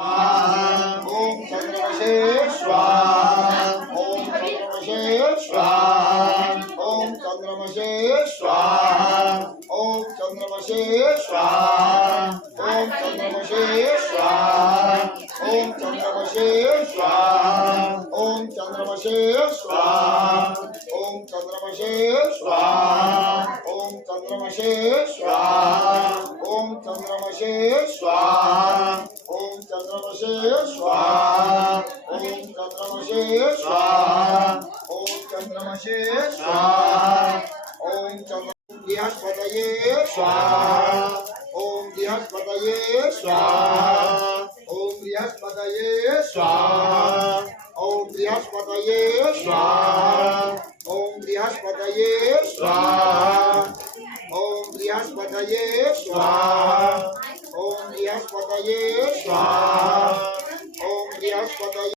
ओम चंद्रमसे स्वाहा ओम चंद्रमसे स्वाहा ओम चंद्रमसे स्वाहा ओम चंद्रमसे स्वाहा ओम चंद्रमसे स्वाहा ओम चंद्रमसे स्वाहा ओम चंद्रमसे स्वाहा ओम चंद्रमसे स्वाहा ओम चंद्रमसे स्वाहा ओम चंद्रमसे स्वाहा ओम चंद्रमसे स्वाहा ओम चंद्रमसे स्वाहा ओम चंद्रमसे स्वाहा ओम चंद्र बृहस्पतये स्वाहा ओम बृहस्पतये स्वाहा ओम बृहस्पतये स्वाहा ओम बृहस्पतये स्वाहा ओम बृहस्पतये स्वाहा ओम बृहस्पतये स्वाहा ओम बृहस्पतये स्वाहा ओम बृहस्पतये